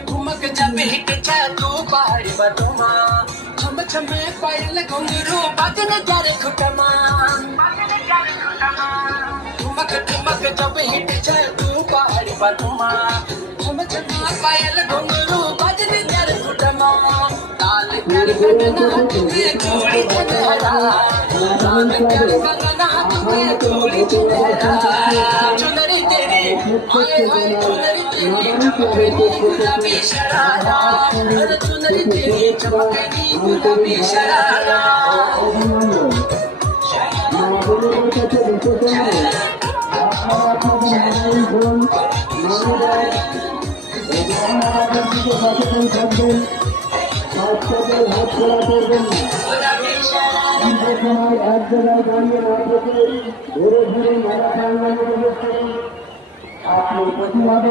ठुमक जब हिट तू पहाड़ी बटुमा छम छमे पायल घुंघरू बजन जारे खुटमा ठुमक ठुमक जब हिट तू पहाड़ी बटुमा छम छमे पायल घुंघरू बजन जारे खुटमा लाल कर गगना तुम्हें चूड़ी चुनहरा लाल कर गगना तुम्हें चूड़ी चुनहरा चुनरी तेरी हाय हाय चुनरी तेरी चमकनी गुलाबी शरारा अरे चुनरी तेरी चमकनी गुलाबी शरारा আপনি প্রতিবাদ